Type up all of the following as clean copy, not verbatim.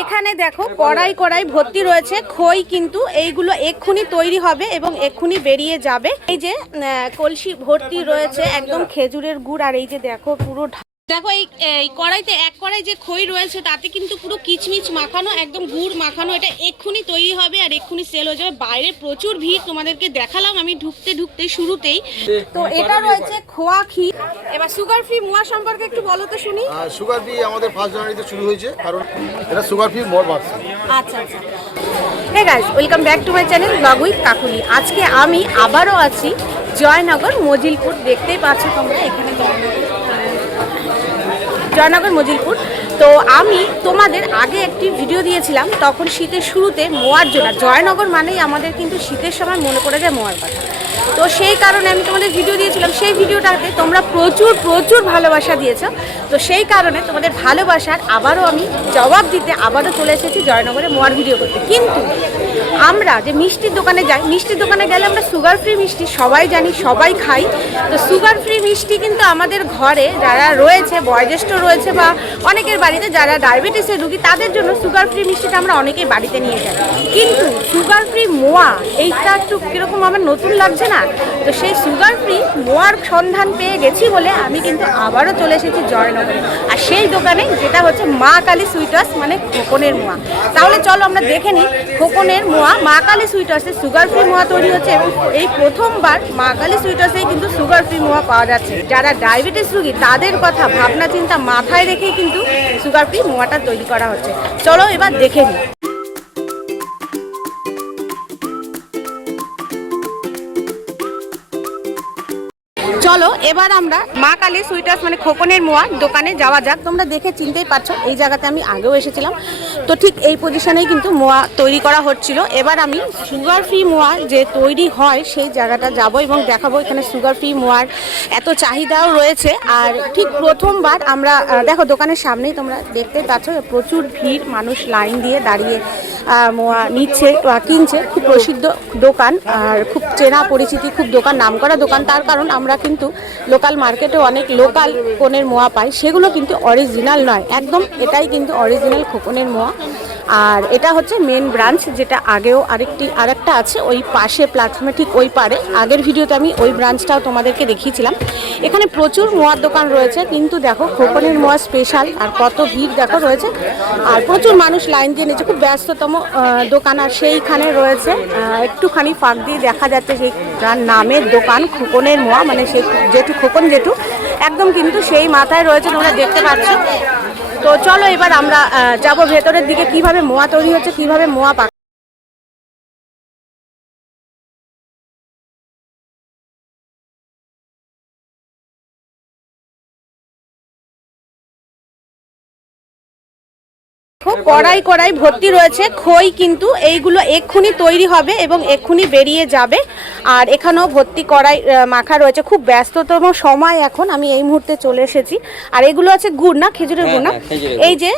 এখানে দেখো কড়াই কড়াই ভর্তি রয়েছে খই, কিন্তু এইগুলো এক্ষুনি তৈরি হবে এবং এক্ষুনি বেরিয়ে যাবে। এই যে কলসি ভর্তি রয়েছে একদম খেজুরের গুড়, আর এই যে দেখো পুরো দেখো এই কড়াইতে এক কড়াই যে খই রয়েছে তাতে কিন্তু পুরো কিচমিচ মাখানো, একদম গুড় মাখানো। এটা এক্ষুনি তৈরি হবে আর এক্ষুনি সেল হয়ে যাবে। বাইরে প্রচুর ভিড়, তোমাদেরকে দেখালাম আমি ঢুকতে ঢুকতে শুরুতেই। তো এটা রয়েছে খোয়া ক্ষীর। এবার সুগার ফ্রি মোয়া সম্পর্কে একটু বলো তো শুনি। সুগার ফ্রি আমাদের 1 জানুয়ারিতে শুরু হয়েছে, কারণ এটা সুগার ফ্রি মোয়া বাড়ছে। আচ্ছা আচ্ছা। Hey guys, welcome back to my channel vlog with Kakuli. আজকে আমি আবারও আছি জয়নগর মজিলপুর। দেখতেই পাচ্ছ তোমরা এখানে জয়নগর মজিলপুর। তো আমি তোমাদের আগে একটি ভিডিও দিয়েছিলাম, তখন শীতের শুরুতে মোয়ার জন্য। জয়নগর মানেই আমাদের কিন্তু শীতের সময় মনে পড়ে যায় মোয়ার কথা। তো সেই কারণে আমি তোমাদের ভিডিও দিয়েছিলাম, সেই ভিডিওটাতে তোমরা প্রচুর প্রচুর ভালোবাসা দিয়েছো। তো সেই কারণে তোমাদের ভালোবাসার আবারও আমি জবাব দিতে আবারও চলে এসেছি জয়নগরে মোয়ার ভিডিও করতে। কিন্তু আমরা যে মিষ্টির দোকানে যাই, মিষ্টির দোকানে গেলে আমরা সুগার ফ্রি মিষ্টি সবাই জানি, সবাই খাই। তো সুগার ফ্রি মিষ্টি কিন্তু আমাদের ঘরে যারা রয়েছে, বয়োজ্যেষ্ঠ রয়েছে বা অনেকের বাড়িতে যারা ডায়াবেটিসের রুগী, তাদের জন্য সুগার ফ্রি মিষ্টিটা আমরা অনেকেই বাড়িতে নিয়ে যাই। কিন্তু সুগার ফ্রি মোয়া এইটা একটু কীরকম আমার নতুন লাগছে না? তো সেই সুগার ফ্রি মোয়ার সন্ধান পেয়ে গেছি বলে আমি কিন্তু আবারও চলে এসেছি জয়নগরে। আর সেই দোকানে যেটা হচ্ছে মা কালী সুইটার্স, মানে খোকনের মোয়া। তাহলে চলো আমরা দেখে নিই খোকনের মোয়া মা কালী সুইটার্সে সুগার ফ্রি মোয়া তৈরি হচ্ছে, এবং এই প্রথমবার মা কালী সুইটার্সেই কিন্তু সুগার ফ্রি মোয়া পাওয়া যাচ্ছে। যারা ডায়াবেটিস রুগী তাদের কথা ভাবনা চিন্তা মাথায় রেখেই কিন্তু সুগার ফ্রি মোয়াটা তৈরি করা হচ্ছে। চলো এবার দেখে নিই। চলো এবার আমরা মা কালী সুইটার্স মানে খোকনের মোয়া দোকানে যাওয়া যাক। তোমরা দেখে চিনতেই পারছো এই জায়গাতে আমি আগেও এসেছিলাম। তো ঠিক এই পজিশনেই কিন্তু মোয়া তৈরি করা হচ্ছিল। এবার আমি সুগার ফ্রি মোয়া যে তৈরি হয় সেই জায়গাটা যাব এবং দেখাবো এখানে সুগার ফ্রি মোয়ার এত চাহিদাও রয়েছে। আর ঠিক প্রথমবার আমরা দেখো দোকানের সামনেই তোমরা দেখতেই পাচ্ছ প্রচুর ভিড়, মানুষ লাইন দিয়ে দাঁড়িয়ে মোয়া নিচ্ছে বা কিনছে। খুব প্রসিদ্ধ দোকান আর খুব চেনা পরিচিতি, খুব দোকান নামকরা দোকান। তার কারণ আমরা কিন্তু লোকাল মার্কেটে অনেক লোকাল খোকনের মোয়া পাই, সেগুলো কিন্তু অরিজিনাল নয় একদম। এটাই কিন্তু অরিজিনাল খোকনের মোয়া। আর এটা হচ্ছে মেন ব্রাঞ্চ, যেটা আগেও আরেকটা আছে ওই পাশে প্ল্যাটফর্মে, ঠিক ওই পারে। আগের ভিডিওতে আমি ওই ব্রাঞ্চটাও তোমাদেরকে দেখিয়েছিলাম। এখানে প্রচুর মোয়ার দোকান রয়েছে, কিন্তু দেখো খোকনের মোয়া স্পেশাল আর কত ভিড় দেখো রয়েছে। আর প্রচুর মানুষ লাইন দিয়ে নিচ্ছে, খুব ব্যস্ততম দোকান। আর সেইখানে রয়েছে একটুখানি ফাঁক দিয়ে দেখা যাচ্ছে সেই যার নামের দোকান খোকনের মোয়া, মানে সেই জেঠু, খোকন জেঠু একদম কিন্তু সেই মাথায় রয়েছে, তোমরা দেখতে পাচ্ছ। তো চলো এবার আমরা যাব ভেতরের দিকে, কিভাবে মোয়া তৈরি হচ্ছে, কিভাবে মোয়া কড়াই কড়াই ভর্তি রয়েছে খই, কিন্তু এইগুলো এক্ষুনি তৈরি হবে এবং এক্ষুনি বেরিয়ে যাবে। আর এখানেও ভর্তি কড়াই মাখা রয়েছে। খুব ব্যস্ততম সময় এখন, আমি এই মুহূর্তে চলে এসেছি। আর এগুলো আছে গুড় না, খেজুরের গুড় না? এই যে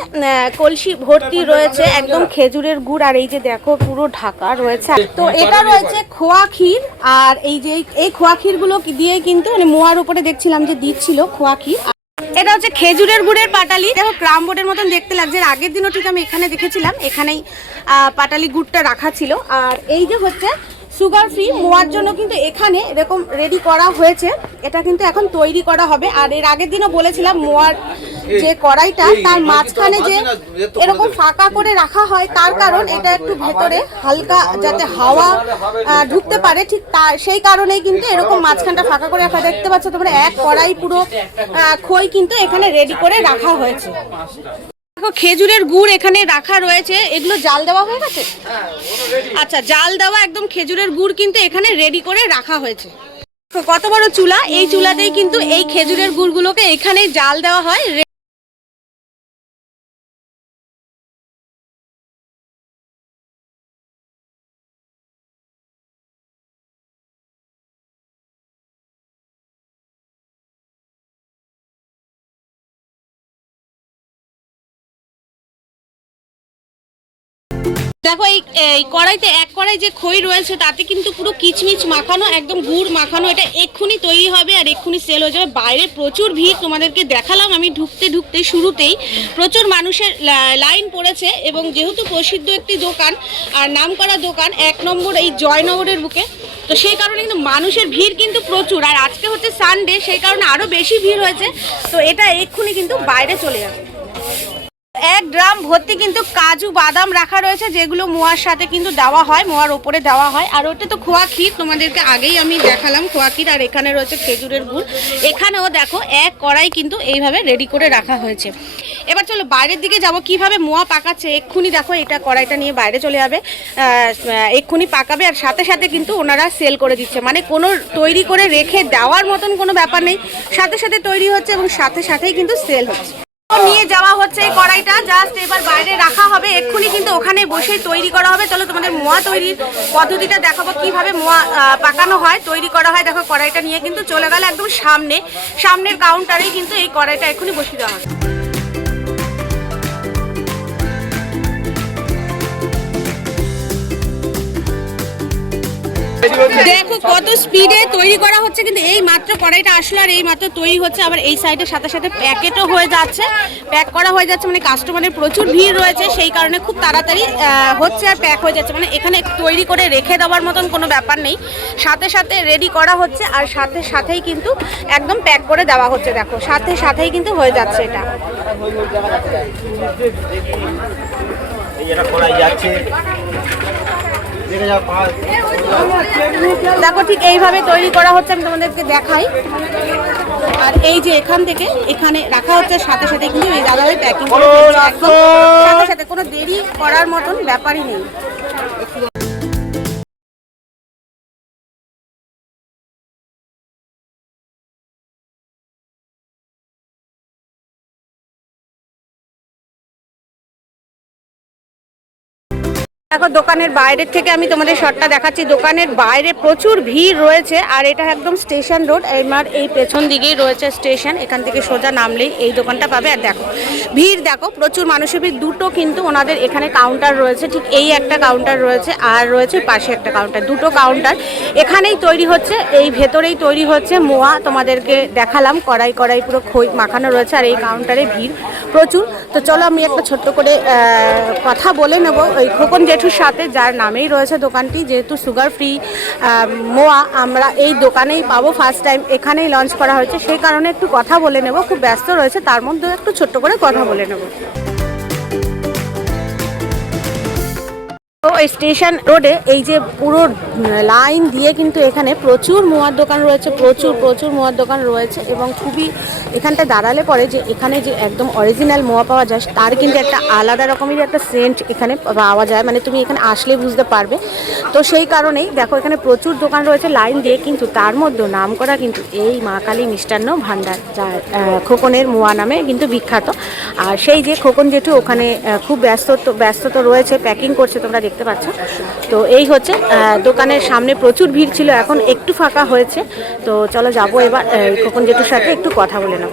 কলসি ভর্তি রয়েছে একদম খেজুরের গুড়, আর এই যে দেখো পুরো ঢাকা রয়েছে। তো এটা রয়েছে খোয়া ক্ষীর। আর এই যে এই খোয়া ক্ষীরগুলো দিয়েই কিন্তু মানে মোয়ার উপরে দেখছিলাম যে দিচ্ছিল খোয়া ক্ষীর। এটা হচ্ছে খেজুরের গুড়ের পাটালি। দেখো ক্রাম বোর্ডের মতন দেখতে লাগছে। আগের দিনও ঠিক আমি এখানে দেখেছিলাম, এখানেই পাটালি গুড়টা রাখা ছিল। আর এই যে হচ্ছে সুগার ফ্রি মোয়ার জন্য কিন্তু এখানে এরকম রেডি করা হয়েছে, এটা কিন্তু এখন তৈরি করা হবে। আর এর আগের দিনও বলেছিলাম মোয়ার যে কড়াইটা তার মাঝখানে যে এরকম ফাঁকা করে রাখা হয়, তার কারণ এটা একটু ভেতরে হালকা যাতে হাওয়া ঢুকতে পারে, ঠিক তার সেই কারণেই কিন্তু এরকম মাঝখানটা ফাঁকা করে রাখা। দেখতে পাচ্ছ তোমরা এক কড়াই পুরো খই কিন্তু এখানে রেডি করে রাখা হয়েছে। খেজুরের গুড় এখানে রাখা রয়েছে, এগুলো জাল দেওয়া হয়ে গেছে। আচ্ছা, জাল দেওয়া একদম খেজুরের গুড় কিন্তু এখানে রেডি করে রাখা হয়েছে। কত বড় চুলা, এই চুলাতেই কিন্তু এই খেজুরের গুড়গুলোকে এখানেই জাল দেওয়া হয়। দেখো এই কড়াইতে এক কড়াই যে খই রয়েছে তাতে কিন্তু পুরো কিচমিচ মাখানো, একদম গুড় মাখানো। এটা এক্ষুনি তৈরি হবে আর এক্ষুনি সেল হয়ে যাবে। বাইরে প্রচুর ভিড়, তোমাদেরকে দেখালাম আমি ঢুকতে শুরুতেই প্রচুর মানুষের লাইন পড়েছে। এবং যেহেতু প্রসিদ্ধ একটি দোকান আর নামকরা দোকান 1 নম্বর এই জয়নগরের বুকে, তো সেই কারণে কিন্তু মানুষের ভিড় কিন্তু প্রচুর। আর আজকে হচ্ছে সানডে, সেই কারণে আরও বেশি ভিড় হয়েছে। তো এটা এক্ষুনি কিন্তু বাইরে চলে যাবে। 1 ড্রাম ভর্তি কিন্তু কাজু বাদাম রাখা রয়েছে, যেগুলো মোয়ার সাথে কিন্তু দেওয়া হয়, মোয়ার ওপরে দেওয়া হয়। আর ওটা তো খোয়া ক্ষীর, তোমাদেরকে আগেই আমি দেখালাম খোয়া ক্ষীর। আর এখানে রয়েছে খেজুরের গুড়। এখানেও দেখো 1 কড়াই কিন্তু এইভাবে রেডি করে রাখা হয়েছে। এবার চলো বাইরের দিকে যাব, কিভাবে মোয়া পাকাচ্ছে। এক্ষুনি দেখো এটা কড়াইটা নিয়ে বাইরে চলে যাবে, এক্ষুনি পাকাবে। আর সাথে সাথে কিন্তু ওনারা সেল করে দিচ্ছে, মানে কোনো তৈরি করে রেখে দেওয়ার মতন কোনো ব্যাপার নেই, সাথে সাথে তৈরি হচ্ছে এবং সাথে সাথেই কিন্তু সেল হচ্ছে। নিয়ে যাওয়া হচ্ছে এই কড়াইটা, জাস্ট এবার বাইরে রাখা হবে। এক্ষুনি কিন্তু ওখানে বসেই তৈরি করা হবে। চলো তোমাদের মোয়া তৈরির পদ্ধতিটা দেখাবো, কিভাবে মোয়া পাকানো হয়, তৈরি করা হয়। দেখো কড়াইটা নিয়ে কিন্তু চলে গেল একদম সামনের কাউন্টারেই কিন্তু এই কড়াইটা এক্ষুনি বসিয়ে দেওয়া হবে। দেখো কত স্পিডে তৈরি করা হচ্ছে, কিন্তু এই মাত্র কড়াইটা আসলো আর এই মাত্র তৈরি হচ্ছে। আবার এই সাইডের সাথে সাথে প্যাকেটও হয়ে যাচ্ছে, প্যাক করা হয়ে যাচ্ছে। মানে কাস্টমারের প্রচুর ভিড় রয়েছে, সেই কারণে খুব তাড়াতাড়ি হচ্ছে আর প্যাক হয়ে যাচ্ছে। মানে এখানে তৈরি করে রেখে দেওয়ার মতন কোনো ব্যাপার নেই, সাথে সাথে রেডি করা হচ্ছে আর সাথে সাথেই কিন্তু একদম প্যাক করে দেওয়া হচ্ছে। দেখো সাথে সাথেই কিন্তু হয়ে যাচ্ছে এটা। দেখো ঠিক এইভাবে তৈরি করা হচ্ছে, আমি তোমাদেরকে দেখাই। আর এই যে এখান থেকে এখানে রাখা হচ্ছে, সাথে সাথে কিন্তু এই দাদাভাই প্যাকিং করে দিচ্ছে, একদম সাথে সাথে কোনো দেরি করার মতন ব্যাপারই নেই। দেখো দোকানের বাইরের থেকে আমি তোমাদের শটটা দেখাচ্ছি। দোকানের বাইরে প্রচুর ভিড় রয়েছে আর এটা একদম স্টেশন রোড। আমার এই পেছন দিকেই রয়েছে স্টেশন, এখান থেকে সোজা নামলেই এই দোকানটা পাবে। আর দেখো ভিড়, দেখো প্রচুর মানুষের ভিড়। দুটো কিন্তু ওনাদের এখানে কাউন্টার রয়েছে, ঠিক এই একটা কাউন্টার রয়েছে আর রয়েছে পাশে একটা কাউন্টার, দুটো কাউন্টার। এখানেই তৈরি হচ্ছে, এই ভেতরেই তৈরি হচ্ছে মোয়া। তোমাদেরকে দেখালাম কড়াই পুরো খই মাখানো রয়েছে আর এই কাউন্টারে ভিড় প্রচুর। তো চলো আমি একটা ছোট্ট করে কথা বলে নেব ওই খোকন জেঠুর সাথে, যার নামেই রয়েছে দোকানটি। যেহেতু সুগার ফ্রি মোয়া আমরা এই দোকানেই পাবো, ফার্স্ট টাইম এখানেই লঞ্চ করা হয়েছে, সেই কারণে একটু কথা বলে নেব। খুব ব্যস্ত রয়েছে, তার মধ্যে একটু ছোট্ট করে কথা বলে নেব। তো স্টেশন রোডে এই যে পুরো লাইন দিয়ে কিন্তু এখানে প্রচুর মোয়ার দোকান রয়েছে, প্রচুর মোয়ার দোকান রয়েছে। এবং খুবই এখানটা দাঁড়ালে পরে যে এখানে যে একদম অরিজিনাল মোয়া পাওয়া যায়, তার কিন্তু একটা আলাদা রকমের একটা সেন্ট এখানে পাওয়া যায়, মানে তুমি এখানে আসলে বুঝতে পারবে। তো সেই কারণেই দেখো এখানে প্রচুর দোকান রয়েছে লাইন দিয়ে, কিন্তু তার মধ্যে নাম করা কিন্তু এই মা কালী মিষ্টান্ন ভাণ্ডার, যার খোকনের মোয়া নামে কিন্তু বিখ্যাত। আর সেই যে খোকন জেঠু ওখানে খুব ব্যস্ত রয়েছে, প্যাকিং করছে, তোমরা দেখতে পাচ্ছ। তো এই হচ্ছে দোকানের সামনে প্রচুর ভিড় ছিল, এখন একটু ফাঁকা হয়েছে। তো চলো যাবো এবার খোকন জেঠুর সাথে একটু কথা বলে নেব।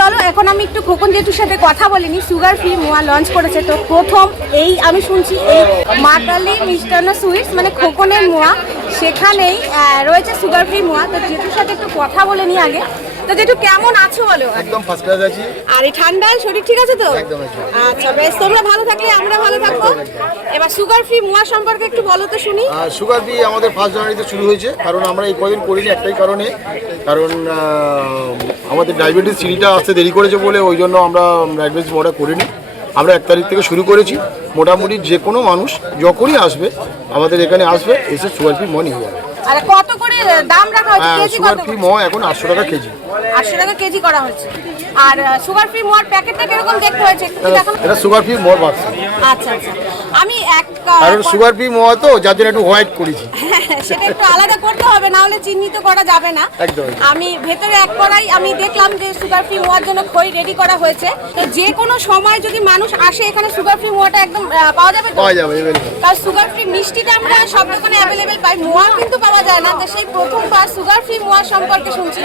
চলো এখন আমি একটু খোকন জেঠুর সাথে কথা বলিনি। সুগার ফ্রি মোয়া লঞ্চ করেছে, তো প্রথম এই আমি শুনছি এই মা কালী মিষ্টান্ন সুইটস মানে খোকনের মোয়া, সেখানেই রয়েছে সুগার ফ্রি মোয়া। তো জেঠুর সাথে একটু কথা বলে নি আগে। তো জেঠু কেমন আছো বলো? একদম ফার্স্ট ক্লাস আছি। আর এই ঠান্ডায় শরীর ঠিক আছে তো? একদম। আচ্ছা বেশ, তোমরা ভালো থাকলে আমরা ভালো থাকবো। এবার সুগার ফ্রি মোয়া সম্পর্কে একটু বলো তো শুনি। সুগার ফ্রি আমাদের 1 জানুয়ারিতে শুরু হয়েছে, কারণ আমরা এই কদিন করিনি একটাই কারণে, কারণ আমাদের ডায়াবেটিস চিনিটা আসতে দেরি করেছে বলে, ওই জন্য আমরা ডায়াবেটিস মোয়াটা করিনি। আমরা 1 তারিখ থেকে শুরু করেছি। মোটামুটি যে কোনো মানুষ যখনই আসবে আমাদের এখানে আসবে, এসে সুগার ফ্রি মোয়া নিয়ে যাবে। আর কত করে দাম রাখা হয়েছে? কেজি সুগার কত? ফ্রি মোয়া এখন 800 টাকা কেজি। 800 টাকা কেজি করা হয়েছে। আর সুগার ফ্রি মোয়ার প্যাকেটটা কিরকম দেখতে হয়েছে একটু দেখানো। এটা সুগার ফ্রি মোয়া বাক্স। আচ্ছা আমি কারণ সুগার ফ্রি মোয়া তো, যার জন্য একটু হোয়াইট করেছি। সেটা একটু আলাদা করতে হবে, না হলে চিহ্নিত করা যাবে না। একদম। আমি ভেতরে এক কড়াই আমি দেখলাম যে সুগার ফ্রি মোয়ার জন্য খই রেডি করা হয়েছে। তো যে কোনো সময় যদি মানুষ আসে এখানে সুগার ফ্রি মোয়াটা একদম পাওয়া যাবে তো? পাওয়া যাবে। কারণ সুগার ফ্রি মিষ্টিটা আমরা সব দোকানে অ্যাভেলেবেল পাই, মোয়া কিন্তু পাবো দেওয়া যায় না, তো সেই প্রথমবার সুগার ফ্রি মোয়া সম্পর্কে শুনছি।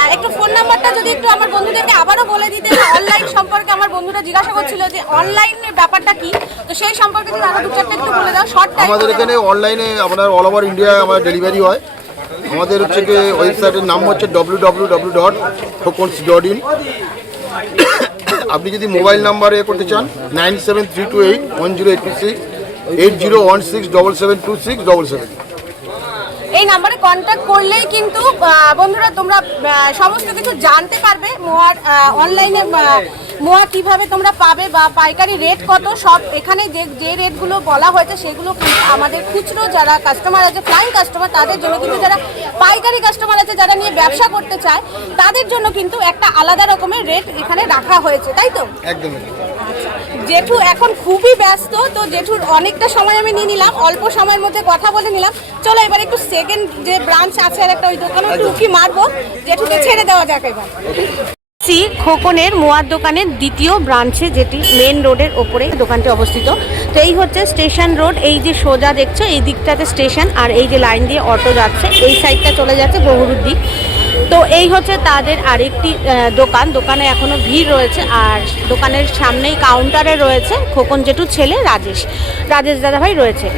আর একটু ফোন নাম্বারটা যদি একটু আমার বন্ধুদেরকে আবারও বলে দিতে, অনলাইন সম্পর্কে আমার বন্ধুরা জিজ্ঞাসা করছিল যে অনলাইনের ব্যাপারটা কি, তো সেই সম্পর্কে যদি আরো দু চারটা একটু বলে দাও শর্ট টাইম। আমাদের এখানে অনলাইনে আপনার অল ওভার ইন্ডিয়ায় আমাদের ডেলিভারি হয়। আমাদের হচ্ছে কি ওয়েবসাইটের নাম হচ্ছে www.khokons.in। আপনি যদি মোবাইল নাম্বারে করতে চান 9732810826 8016772677। এই নাম্বারে কন্ট্যাক্ট করলেই কিন্তু বন্ধুরা তোমরা সমস্ত কিছু জানতে পারবে। মোয়ার অনলাইনে মোয়া কিভাবে তোমরা পাবে বা পাইকারি রেট কত, সব এখানে যে রেটগুলো বলা হয়েছে সেগুলো কিন্তু আমাদের খুচরো যারা কাস্টমার আছে, ফ্লাইং কাস্টমার, তাদের জন্য কিন্তু যারা পাইকারি কাস্টমার আছে, যারা নিয়ে ব্যবসা করতে চায়, তাদের জন্য কিন্তু একটা আলাদা রকমের রেট এখানে রাখা হয়েছে, তাই তো? একদম। জেঠু এখন খুবই ব্যস্ত, তো জেঠুর অনেকটা সময় আমি নিয়ে নিলাম, অল্প সময়ের মধ্যে কথা বলে নিলাম। চলো এবার একটু সেকেন্ড যে ব্রাঞ্চ আছে আর একটা ওই দোকানে একটু উঁকি মারবো, জেঠুকে ছেড়ে দেওয়া যাক এবার। খোকনের মোয়ার দোকানের দ্বিতীয় ব্রাঞ্চে, যেটি মেন রোডের ওপরে দোকানটি অবস্থিত। তো এই হচ্ছে স্টেশন রোড, এই যে সোজা দেখছো এই দিকটাতে স্টেশন, আর এই যে লাইন দিয়ে অটো যাচ্ছে এই সাইডটা চলে যাচ্ছে বহুরুর দিক। তো এই হচ্ছে তাদের আরেকটি দোকানে এখনো ভিড় রয়েছে, আর দোকানের সামনেই কাউন্টারে রয়েছে খোকন জেঠুর ছেলে রাজেশ দাদাভাই রয়েছে।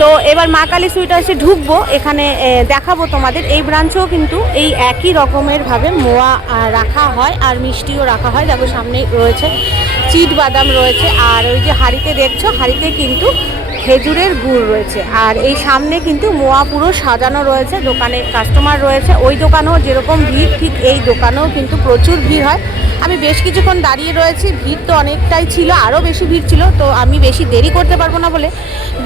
তো এবার মা কালী সুইট হাউসে ঢুকবো, এখানে দেখাবো তোমাদের। এই ব্রাঞ্চেও কিন্তু এই একই রকমের ভাবে মোয়া রাখা হয় আর মিষ্টিও রাখা হয়। দেখো সামনেই রয়েছে চিট বাদাম রয়েছে, আর ওই যে হাঁড়িতে দেখছো হাঁড়িতে কিন্তু খেজুরের গুড় রয়েছে। আর এই সামনে কিন্তু মোয়া পুরো সাজানো রয়েছে, দোকানে কাস্টমার রয়েছে। ওই দোকানেও যেরকম ভিড়, ঠিক এই দোকানেও কিন্তু প্রচুর ভিড় হয়। আমি বেশ কিছুক্ষণ দাঁড়িয়ে রয়েছি, ভিড় তো অনেকটাই ছিল, আরও বেশি ভিড় ছিল। তো আমি বেশি দেরি করতে পারবো না বলে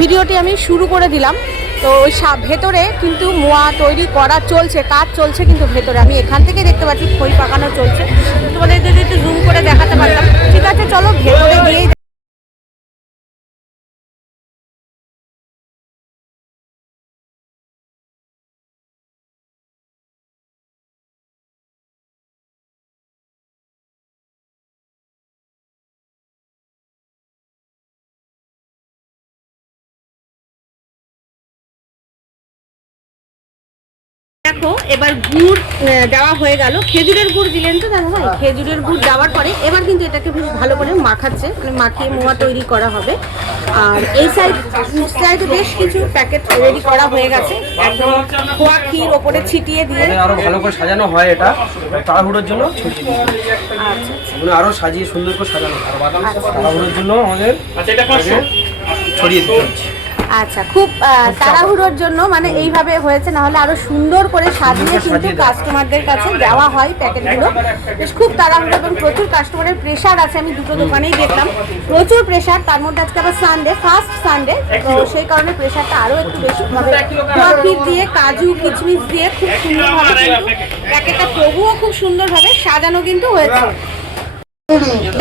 ভিডিওটি আমি শুরু করে দিলাম। তো ওই ভেতরে কিন্তু মোয়া তৈরি করা চলছে, কাজ চলছে কিন্তু ভেতরে। আমি এখান থেকে দেখতে পাচ্ছি খই পাকানো চলছে, তোমাদের যদি একটু জুম করে দেখাতে পারতাম। ঠিক আছে, চলো ভেতরে গিয়েই দেখো। এবার গুড় দেওয়া হয়ে গেল, খেজুরের গুড় দিলেন তো দাদা ভাই। খেজুরের গুড় দেওয়ার পরে এবার কিন্তু এটাকে বেশ ভালো করে মাখাচ্ছে, মানে মাখিয়ে মোয়া তৈরি করা হবে। আর এই সাইডে বেশ কিছু প্যাকেট রেডি করা হয়ে গেছে, একদম খোয়া ক্ষীর ওপরে ছিটিয়ে দিয়ে আরো ভালো করে সাজানো হয়। এটা তাড়াহুড়োর জন্য আরো সাজিয়ে সুন্দর করে সাজানো হয়। তাড়াহুড়োর জন্য আমাদের ছড়িয়ে দিতে হচ্ছে। আচ্ছা, খুব তাড়াহুড়োর জন্য মানে এইভাবে হয়েছে, না হলে আরো সুন্দর করে সাজিয়ে কিন্তু কাস্টমারদের কাছে দেওয়া হয় প্যাকেটগুলো। বেশ খুব তাড়াহুড়ো এবং প্রচুর কাস্টমারের প্রেশার আছে, আমি দুটো দোকানেই দেখলাম প্রচুর প্রেশার। তার মধ্যে আজকে আবার সানডে, ফার্স্ট সানডে, তো সেই কারণে প্রেশারটা আরো একটু বেশি হবে। কফি দিয়ে, কাজু কিচমিচ দিয়ে খুব সুন্দরভাবে কিন্তু প্যাকেটটা তবুও খুব সুন্দরভাবে সাজানো কিন্তু হয়েছে।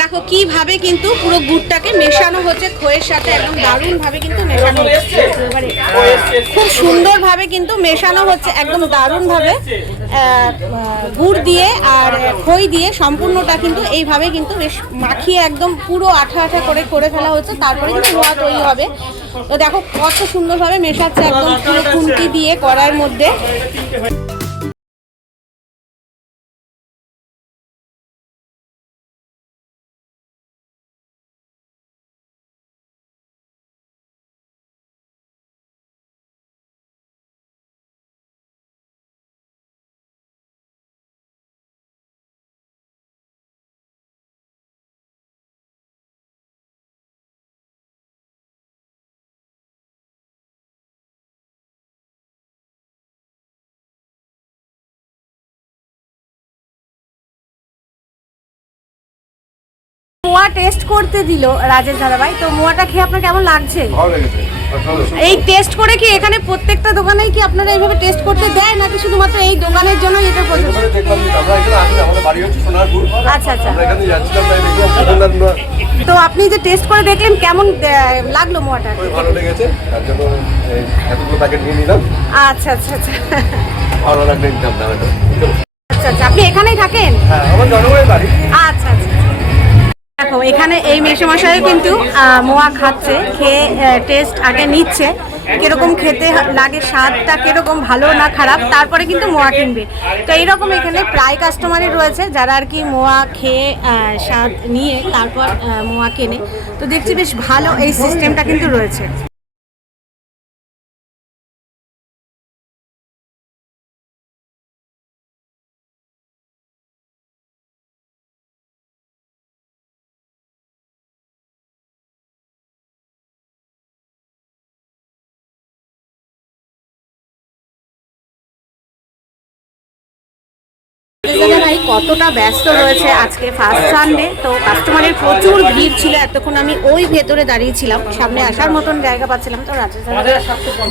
দেখো কিভাবে কিন্তু পুরো গুড়টাকে মেশানো হচ্ছে খইয়ের সাথে, একদম দারুণ ভাবে কিন্তু মেশানো হচ্ছে, খুব সুন্দর ভাবে কিন্তু মেশানো হচ্ছে, একদম দারুণ ভাবে গুড় দিয়ে আর খই দিয়ে সম্পূর্ণটা কিন্তু এইভাবে কিন্তু বেশ মাখিয়ে একদম পুরো আঠা আঠা করে ফেলা হচ্ছে, তারপরে কিন্তু মোয়া তৈরি হবে। তো দেখো কত সুন্দরভাবে মেশাচ্ছে, একদম পুরো খুন্তি দিয়ে কড়াইয়ের মধ্যে। মোয়া টেস্ট করতে দিল রাজেশ দাদাভাই, তো মোয়াটা খেয়ে আপনার কেমন লাগছে? ভালো লেগেছে। এই টেস্ট করে কি এখানে প্রত্যেকটা দোকানেই কি আপনারা এইভাবে টেস্ট করতে দেয়, নাকি শুধুমাত্র এই দোকানের জন্য এটা প্রযোজ্য? আচ্ছা আচ্ছা। তো আপনি যে টেস্ট করে দেখলেন, কেমন লাগলো মোয়াটা? ভালো লেগেছে, তার জন্য এতগুলো প্যাকেট নিয়ে নিলাম। আচ্ছা আচ্ছা আচ্ছা, ভালো লাগলে নিতাম না। আচ্ছা আচ্ছা, আপনি এখানেই থাকেন? হ্যাঁ, আমার জন্মভূমির বাড়ি। আচ্ছা আচ্ছা। দেখো এখানে এই মেসোমশাই কিন্তু মোয়া খাচ্ছে, খেয়ে টেস্ট আগে নিচ্ছে। কিরকম খেতে লাগে, স্বাদটা কিরকম ভালো না খারাপ, তারপরে কিন্তু মোয়া কিনবে। তো এইরকম এখানে প্রায় কাস্টমারই রয়েছে যারা আর কি মোয়া খেয়ে স্বাদ নিয়ে তারপর মোয়া কেনে। তো দেখছি বেশ ভালো এই সিস্টেমটা কিন্তু রয়েছে। ভাই কতটা ব্যস্ত রয়েছে, আজকে ফার্স্ট সানডে, তো কাস্টমারের প্রচুর ভিড় ছিল। এতক্ষণ আমি ওই ভেতরে দাঁড়িয়েছিলাম, সামনে আসার মতন জায়গা পাচ্ছিলাম। তো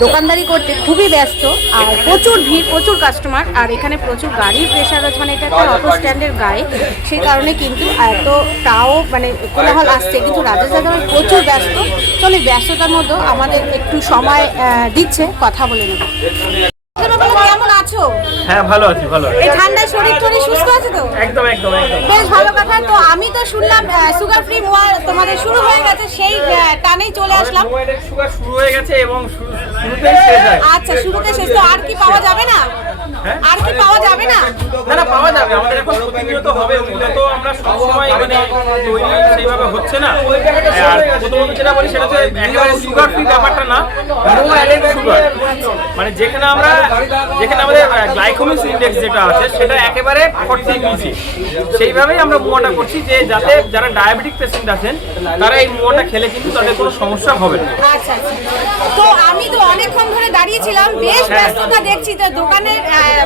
দোকানদারি করতে খুবই ব্যস্ত, আর প্রচুর ভিড়, প্রচুর কাস্টমার, আর এখানে প্রচুর গাড়ির প্রেশার রয়েছে। মানে এটা একটা অটো স্ট্যান্ডের গায়ে, সেই কারণে কিন্তু এতটাও মানে কোলাহল আসছে। কিন্তু রাজেশ দাদা ভাই প্রচুর ব্যস্ত। চলে ব্যস্ততার মধ্যে আমাদের একটু সময় দিচ্ছে, কথা বলে নেব। কেমন আছো? হ্যাঁ ভালো আছি, ভালো। এই ঠান্ডায় শরীর টরীর সুস্থ আছে তো? একদম একদম একদম বেশ ভালো কথা। তো আমি তো শুনলাম সুগার ফ্রি মোয়া তোমাদের শুরু হয়ে গেছে, সেই টানেই চলে আসলাম। সুগার শুরু হয়ে গেছে এবং শুরুতেই শেষ হয়। আচ্ছা, শুরুতে শেষ। তো আর কি পাওয়া যাবে না? আর কি পাওয়া যাবে না? না না, পাওয়া যাবে। আমাদের এখন প্রতিনিয়ত হবে, মূলত আমরা সবসময় মানে তৈরি সেইভাবে হচ্ছে না। আর প্রথমত যেটা বলি সেটা হচ্ছে একেবারে সুগার ফ্রি ব্যাপারটা না, নো অ্যাডেড সুগার। মানে যেখানে আমাদের গ্লাইকোমিক ইন্ডেক্স যেটা আছে সেটা একেবারে 40 নিচে, সেইভাবেই আমরা মোয়াটা করছি, যে যাতে যারা ডায়াবেটিক পেশেন্ট আছেন তারা এই মোয়াটা খেলে কিন্তু তাদের কোনো সমস্যা হবে না। আচ্ছা, তো আমি তো অনেকক্ষণ ধরে দাঁড়িয়েছিলাম, বেশ ব্যস্ততা দেখছি। তো দোকানের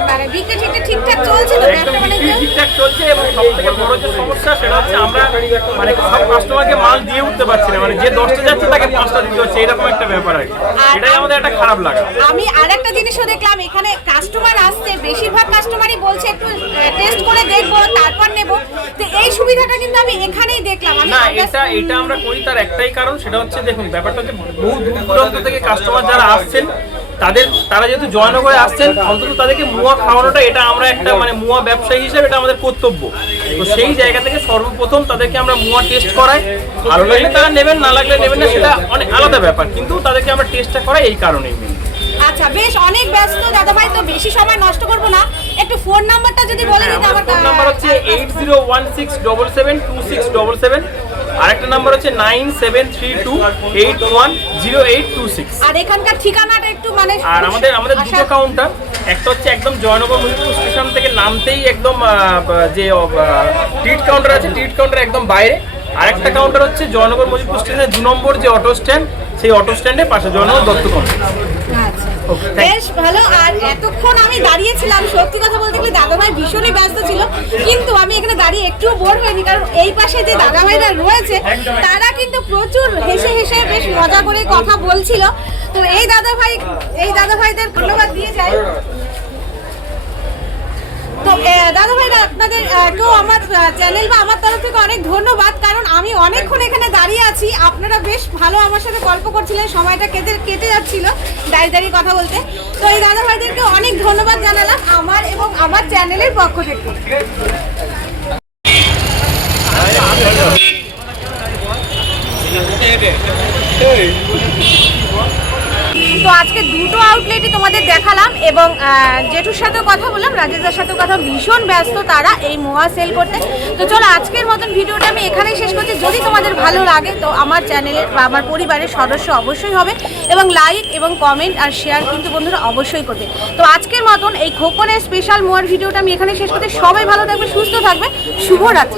মানে বিক্রি ঠিকঠাক চলছে তো? ঠিকঠাক চলছে, এবং সবথেকে বড় যে সমস্যা সেটা হচ্ছে আমরা মানে সব কাস্টমারকে মাল দিয়ে উঠতে পারছি না। মানে যে 10টা যাচ্ছে তাকে 5টা দিতে হচ্ছে, এরকম একটা ব্যাপার আর কি। এটাই আমাদের একটা খারাপ লাগা। আমি আরেকটা জিনিসও দেখলাম, এখানে কাস্টমার আসছে, বেশিরভাগ কাস্টমারই বলছে একটু টেস্ট করে দেখবো তারপর নেব। তো এই সুবিধাটা কিন্তু আমি এখানেই দেখলাম। না, এটা আমরা করি তার একটাই কারণ, সেটা হচ্ছে দেখুন ব্যাপারটা হচ্ছে বহু দূর দূরান্ত থেকে কাস্টমার যারা আসছেন তারা যেহেতু জয়নগরে আসছেন, অন্তত তাদেরকে মোয়া খাওয়ানোটা এটা আমরা একটা মানে মোয়া ব্যবসায়ী হিসেবে এটা আমাদের কর্তব্য। তো সেই জায়গা থেকে সর্বপ্রথম তাদেরকে আমরা মোয়া টেস্ট করাই। ভালো লাগলে তারা নেবেন, না লাগলে নেবেন না, সেটা অনেক আলাদা ব্যাপার, কিন্তু তাদেরকে আমরা টেস্টটা করাই এই কারণেই। আচ্ছা, বেশ অনেক ব্যস্ত দাদা ভাই, তো বেশি সময় নষ্ট করবো না, একটু ফোন নাম্বারটা যদি বলে দিতে। আমার ফোন নাম্বার হচ্ছে 8016772677, আরেকটা নাম্বার হচ্ছে 9732810826। আর এখানকার ঠিকানাটা একটু মানে। আর আমাদের দুটো কাউন্টার, একটা হচ্ছে একদম জয়নগর মহিপুর স্টেশন থেকে নামতেই একদম যে টিট কাউন্টার আছে, টিট কাউন্টার একদম বাইরে। আরেকটা কাউন্টার হচ্ছে জয়নগর মহিপুর স্টেশনের 2 নম্বর যে অটো স্ট্যান্ড, সেই অটো স্ট্যান্ডের পাশে জয়নগর দত্ত কমপ্লেক্স। বেশ ভালো। আর এতক্ষণ আমি দাঁড়িয়েছিলাম, সত্যি কথা বলতে গেলে দাদাভাই ভীষণই ব্যস্ত ছিল, কিন্তু আমি এখানে দাঁড়িয়ে একটু বোর হইনি, কারণ এই পাশে যে দাদাভাইরা রয়েছে তারা কিন্তু প্রচুর হেসে হেসে বেশ মজা করে কথা বলছিল। তো এই দাদাভাইদের ধন্যবাদ দিয়ে যাই। তো দাদাভাইরা আপনাদের কেউ আমার চ্যানেল বা আমার তরফ থেকে অনেক ধন্যবাদ, কারণ আমি অনেকক্ষণ এখানে দাঁড়িয়ে আছি, আপনারা বেশ ভালো আমার সাথে গল্প করছিলেন, সময়টা কেটে যাচ্ছিল দাঁড়িয়ে কথা বলতে। তো এই দাদাভাইদেরকে অনেক ধন্যবাদ জানালাম আমার এবং আমার চ্যানেলের পক্ষ থেকে। তো আজকে দুটো আউটলেটই তোমাদের দেখালাম, এবং জেঠুর সাথেও কথা বললাম, রাজেশদার সাথেও কথা। ভীষণ ব্যস্ত তারা এই মোয়া সেল করতে। তো চলো আজকের মতন ভিডিওটা আমি এখানেই শেষ করছি। যদি তোমাদের ভালো লাগে তো আমার চ্যানেলের বা আমার পরিবারের সদস্য অবশ্যই হবে, এবং লাইক এবং কমেন্ট আর শেয়ার কিন্তু বন্ধুরা অবশ্যই করবে। তো আজকের মতন এই খোকনের স্পেশাল মোয়ার ভিডিওটা আমি এখানে শেষ করতে। সবাই ভালো থাকবে, সুস্থ থাকবে, শুভরাত্রি।